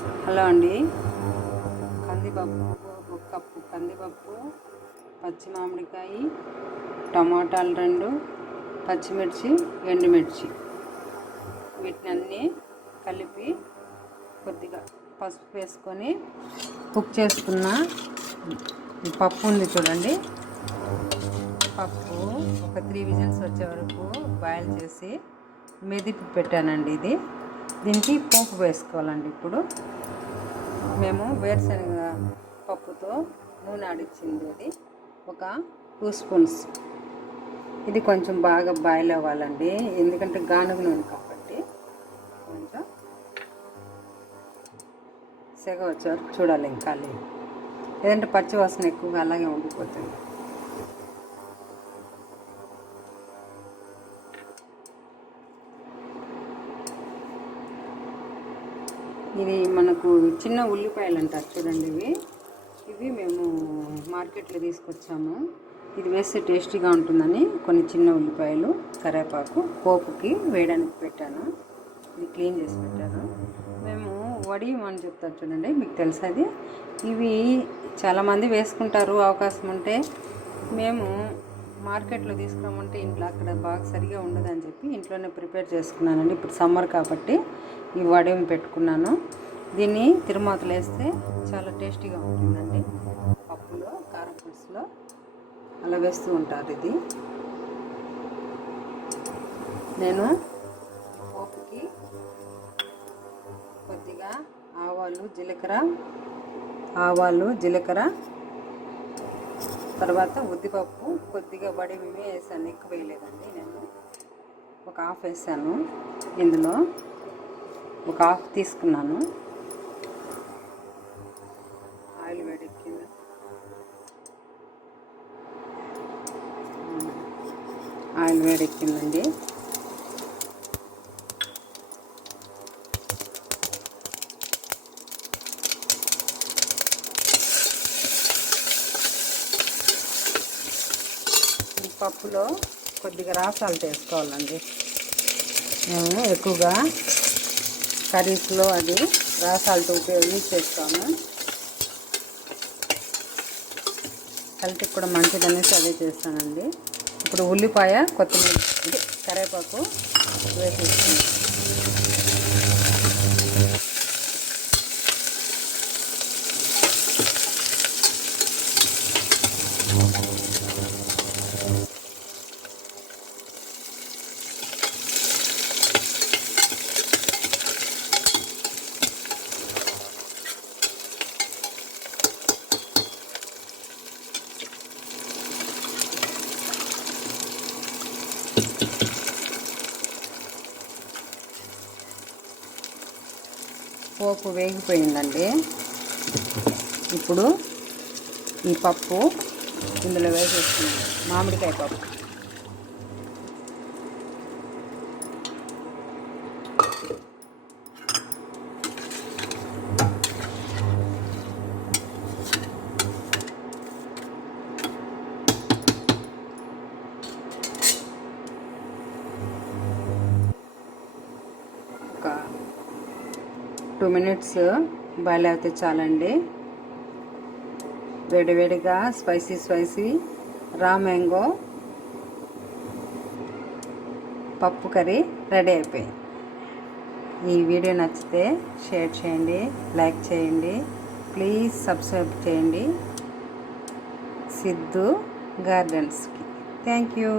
Hello అండి. కందిపప్పు, ఒక కప్పు కందిపప్పు, పచ్చి మామిడికాయ, టమాటాలు 2, పచ్చిమిర్చి, ఎండుమిర్చి, వీటిని అన్నీ కలిపి కొద్దిగా పసుపు వేసుకొని కుక్ చేసుకున్న పప్పు ఉంది చూడండి. పప్పు ఒక 3 విజిల్స్ వచ్చే వరకు బాయిల్ చేసి మెదిపి పెట్టానండి. దీనికి పోపు వేసుకోవాలండి. ఇప్పుడు మేము వేరుశనగ పప్పుతో నూనె ఆడిచ్చింది, అది ఒక 2 స్పూన్స్. ఇది కొంచెం బాగా బాయిల్ అవ్వాలండి, ఎందుకంటే గానుగ నూనె కాబట్టి కొంచెం సెగ వచ్చేవారు చూడాలి. ఇంకా లేదంటే పచ్చి వాసన ఎక్కువగా అలాగే ఉండిపోతుంది. ఇది మనకు చిన్న ఉల్లిపాయలు అంటారు చూడండి, ఇవి మేము మార్కెట్లో తీసుకొచ్చాము. ఇది వేస్తే టేస్టీగా ఉంటుందని కొన్ని చిన్న ఉల్లిపాయలు, కరివేపాకు పోపుకి వేయడానికి పెట్టాను. ఇది క్లీన్ చేసి పెట్టాను. మేము వడియం అని చెప్తారు చూడండి, మీకు తెలుసు అది. ఇవి చాలామంది వేసుకుంటారు అవకాశం ఉంటే. మేము మార్కెట్లో తీసుకురామంటే ఇంట్లో అక్కడ బాగా సరిగా ఉండదని చెప్పి ఇంట్లోనే ప్రిపేర్ చేసుకున్నానండి. ఇప్పుడు సమ్మర్ కాబట్టి ఈ వడియం పెట్టుకున్నాను. దీన్ని తిరుమాతలు వేస్తే చాలా టేస్టీగా ఉంటుందండి. పప్పులో, కారం పులుసులో అలా వేస్తూ ఉంటారు. ఇది నేను పోపుకి కొద్దిగా ఆవాలు, జీలకర్ర, తర్వాత ఉద్దిపప్పు, కొద్దిగా వడిమి వేసాను. ఎక్కువ వేయలేదండి, నేను ఒక హాఫ్ వేసాను. ఇందులో ఒక హాఫ్ తీసుకున్నాను. ఆయిల్ వేడెక్కిందండి. ఈ పప్పులో కొద్దిగా రాసాలు వేసుకోవాలండి. మేము ఎక్కువగా కర్రీస్లో అది రాసాలతో యూజ్ చేస్తాము. హెల్త్కి కూడా మంచిదనేసి అదే చేస్తానండి. ఇప్పుడు ఉల్లిపాయ, కొత్తిమీర, కరివేపాకు వేసేస్తాను. పోపు వేగిపోయిందండి. ఇప్పుడు ఈ పప్పు ఇందులో వేసేస్తున్నాను. మామిడికాయ పప్పు ఒక 2 minutes బాయిల్ అయితే చాలండి. వేడివేడిగా స్పైసీ రా మ్యాంగో పప్పు కర్రీ రెడీ అయిపోయింది. ఈ వీడియో నచ్చితే షేర్ చేయండి, లైక్ చేయండి, ప్లీజ్ సబ్స్క్రైబ్ చేయండి సిద్ధు గార్డెన్స్కి. Thank you.